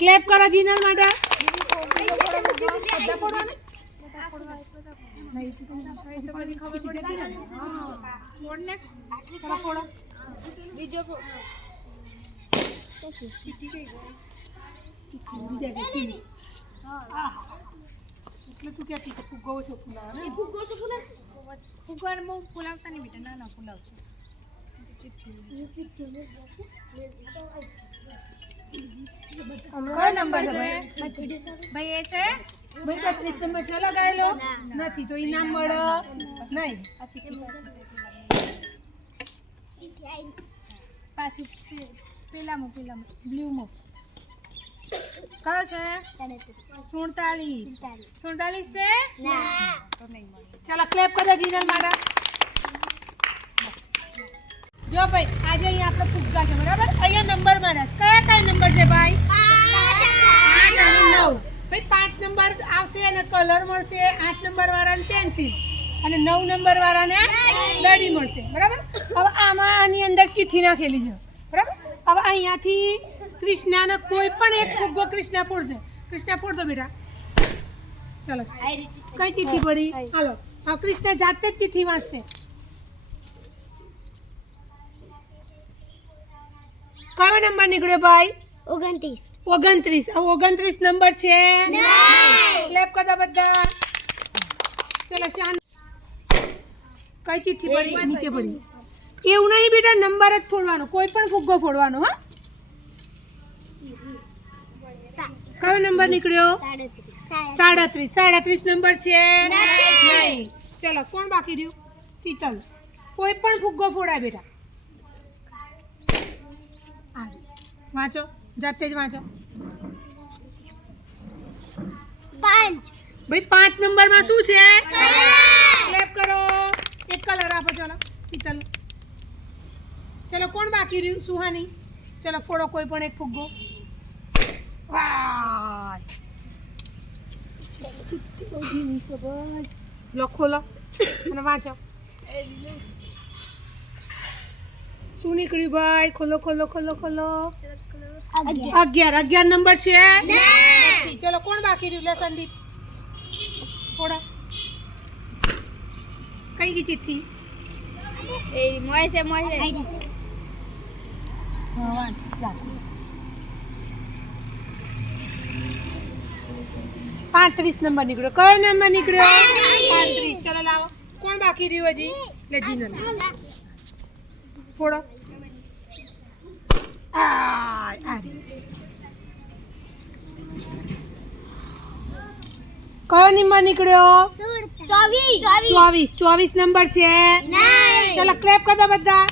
Clap કરો જીનલ માટે બધા ફોડો ને નહીં, તો પછી ખબર પડતી ને. હા. ફોડ ને. ચલો ફોડો. બીજો બીજા. એટલે તું ક્યાંથી કે ફુગ્ગો છો ફૂલાવે ને? ફુગાર બહુ ફૂલાવતા નહીં બેટા ના ના ફૂલાવશે કયો નંબર છે ભાઈ? એ છે? ભાઈ બત્રીસ નંબર છે. લગાયેલો નથી તો ઇનામ મળે. નહીં. પાછું પેલામાં પેલામાં બ્લુમાં. કયો છે? સુડતાલીસ. સુડતાલીસ. છે? ચાલો ક્લેપ કરજો જીનલ મારા જો ભાઈ આજે અહીંયા આપણે ફુગ્ગા છે બરાબર? અહીંયા નંબર મારા. કયા કયા નંબર છે ભાઈ? અને નવ ભાઈ પાંચ નંબર આવશે અને કલર મળશે. આઠ નંબર વાળાને પેન્સિલ અને નવ નંબર વાળાને દડી મળશે. બરાબર? હવે આમાં આની અંદર ચિઠ્ઠી નાખેલી છે. બરાબર? હવે અહીંયાથી કૃષ્ણાને કોઈ પણ એક ફુગ્ગો કૃષ્ણા ફોડશે કૃષ્ણા ફોડતો બેટા. ચલો. કઈ ચિઠ્ઠી પડી? હાલો. હા કૃષ્ણ જાતે જ ચિઠ્ઠી વાંચશે. કયો નંબર નીકળ્યો ભાઈ? ઓગણત્રીસ. ઓગણત્રીસ. ઓગણત્રીસ નંબર છે. ક્લેપ કરતા બધા. ચલો શાન. કઈ ચિઠ્ઠી પડી? નીચે પડી. એવું નહીં બેટા નંબર જ ફોડવાનો. કોઈ પણ ફુગ્ગો ફોડવાનો હા? કયો નંબર નીકળ્યો? સાડત્રીસ. સાડત્રીસ નંબર છે. નહીં. ચલો કોણ બાકી રહ્યું? શીતલ. કોઈ પણ ફુગ્ગો ફોડા બેટા. વાંચો. જાતે જ વાંચો. પાંચ. ભાઈ પાંચ નંબરમાં શું છે? ક્લેપ કરો. એક કલર આપો ચલો. શીતલ. ચલો કોણ બાકી રહ્યું? સુહાની. ચલો ફોડો કોઈ પણ એક ફુગ્ગો. વાહ લો ખોલો અને વાંચો શું નીકળ્યું ભાઈ ખોલો ખોલો ખોલો ખોલો અગિયાર અગિયાર નંબર છે. ચલો કોણ બાકી રહ્યું લે સંદીપ થોડા કઈ ગઈ ચિઠ્ઠી એ મોય છે મોય છે પાંત્રીસ નંબર નીકળ્યો. કયો નંબર નીકળ્યો? પાંત્રીસ. ચલો લાવો. કોણ બાકી રહ્યું હજી? લે આ આ કયો નંબર નીકળ્યો? ચોવીસ. ચોવીસ. ચોવીસ નંબર છે. ચલો ક્લેપ કરતા બધા.